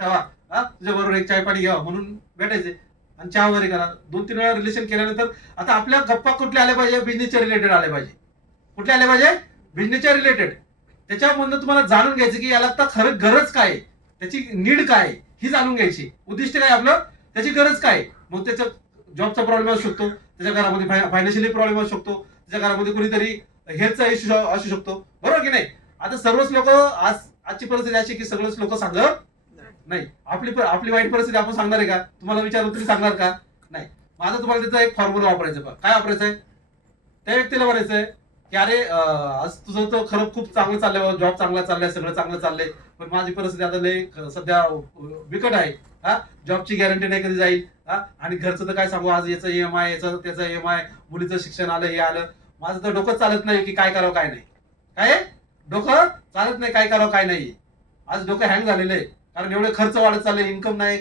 ठेवा, तुझ्या बरोबर एक चाय पाणी घ्यावा म्हणून भेटायचे आणि चहा वगैरे करा. 2-3 वेळा रिलेशन केल्यानंतर आता आपल्या गप्पा कुठल्या आल्या पाहिजे? बिझनेसच्या रिलेटेड आल्या पाहिजे. कुठल्या आल्या पाहिजे? बिझनेसच्या रिलेटेड. त्याच्यामधून तुम्हाला जाणून घ्यायचं की याला आता खरं गरज काय आहे, त्याची नीड काय आहे ही जाणून घ्यायची. उद्दिष्ट काय आपलं, त्याची गरज काय आहे. मग त्याचा जॉबचा प्रॉब्लेम असू शकतो, त्याच्या घरामध्ये फायनान्शियली प्रॉब्लेम असू शकतो, त्याच्या घरामध्ये कुणीतरी हेल्थचा इश्यू असू शकतो, बरोबर की नाही. आता सर्वच लोक आजची परिस्थिती अशी की सगळेच लोक सांगत नाही. आपली वाईट परिस्थिती आपण सांगणार आहे का? तुम्हाला विचारलं तुम्ही सांगणार का? नाही. माझा तुम्हाला त्याचा एक फॉर्म्युला वापरायचा. काय वापरायचं आहे? त्या व्यक्तीला म्हणायचंय की अरे आज तुझं तर खरं खूप चांगलं चाललंय, जॉब चांगला चाललाय, सगळं चांगलं चाललंय, पण माझी परिस्थिती आता लय सध्या बिकट आहे. जॉबची गॅरंटी नाही कधी जाईल. आणि घरचं तर काय सांगू, आज याचं EMI, याचं त्याचं EMI, मुलीचं शिक्षण आलं, हे आलं. माझं तर डोकं चालत नाही की काय करावं काय नाही. काय डोकं चालत नाही, काय करावं काय नाही. आज डोकं हँग झालेलं आहे, कारण एवढे खर्च वाढत चालले, इन्कम नाही.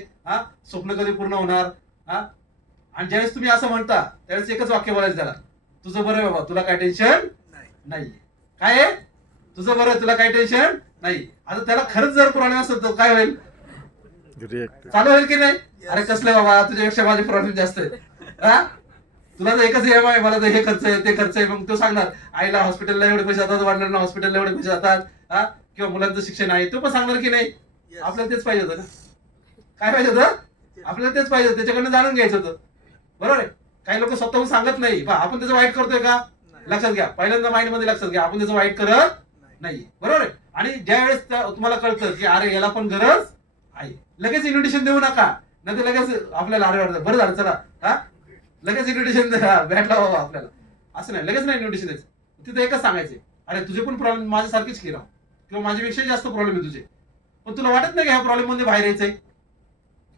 स्वप्न कधी पूर्ण होणार. आणि ज्यावेळेस तुम्ही असं म्हणता त्यावेळेस एकच वाक्य बोलायचं त्याला, तुझं बरं आहे बाबा, तुला काय टेन्शन नाही. काय आहे? तुझं बरं आहे, तुला काय टेन्शन नाही. आता त्याला खरंच जर प्रॉब्लेम असेल तर काय होईल? चालू होईल की नाही? अरे कसलं बाबा, तुझ्यापेक्षा माझे प्रॉब्लेम जास्त आहे. तुला तर एकच EMI, मला तर हे खर्च आहे ते खर्च आहे. मग तो सांगणार आईला हॉस्पिटलला एवढे पैसे जातात, वडिलांना हॉस्पिटलला एवढे पैसे जातात, किंवा मुलांचं शिक्षण आहे, तो पण सांगणार की नाही. आपल्याला तेच पाहिजे होतं ना. काय पाहिजे होतं? आपल्याला तेच पाहिजे होतं, त्याच्याकडनं जाणून घ्यायचं होतं, बरोबर आहे. काही लोक स्वतःहून सांगत नाही, आपण त्याचं वाईट करतोय का? लक्षात घ्या, पहिल्यांदा माइंड मध्ये लक्षात घ्या, आपण त्याचं वाईट करत नाही, बरोबर आहे. आणि ज्या वेळेस तुम्हाला कळतं की अरे याला पण गरज आहे, लगेच इन्व्हिटेशन देऊ नका. नाही तर लगेच आपल्याला अरे वाटतं बरं झालं चला, लगेच इन्व्हिटेशन भेटला बाबा आपल्याला. असं नाही, लगेच नाही इन्व्हिटेशन द्यायचं. तिथं एकच सांगायचे, अरे तुझे पण प्रॉब्लेम माझ्यासारखेच की राव, किंवा माझ्यापेक्षा जास्त प्रॉब्लेम आहे तुझे, पण तुला वाटत नाही का ह्या प्रॉब्लेम मध्ये बाहेर यायचंय?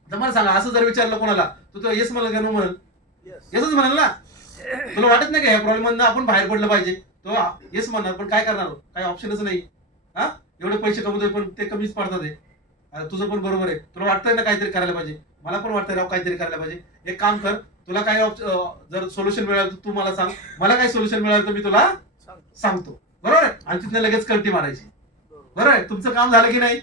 तर मला सांगा, असं जर विचारलं कोणाला, तू तर येस म्हणेल का नो म्हणेल? येसच म्हणेल ना. तुला वाटत नाही का ह्या प्रॉब्लेम मधनं आपण बाहेर पडलं पाहिजे? तो येस म्हणणार, पण काय करणार? काही ऑप्शनच नाही. एवढे पैसे कमवतोय पण ते कमीच पडतात आहे. तुझं पण बरोबर आहे, तुला वाटतंय ना काहीतरी करायला पाहिजे. मला पण वाटतंय राव काहीतरी करायला पाहिजे. एक काम कर, तुला काय जर सोल्युशन मिळालं तर तू मला सांग, मला काय सोल्युशन मिळालं तर मी तुला सांगतो, बरोबर आहे. आणि तिथनं लगेच कल्टी मारायची, बरोबर आहे. तुमचं काम झालं की नाही?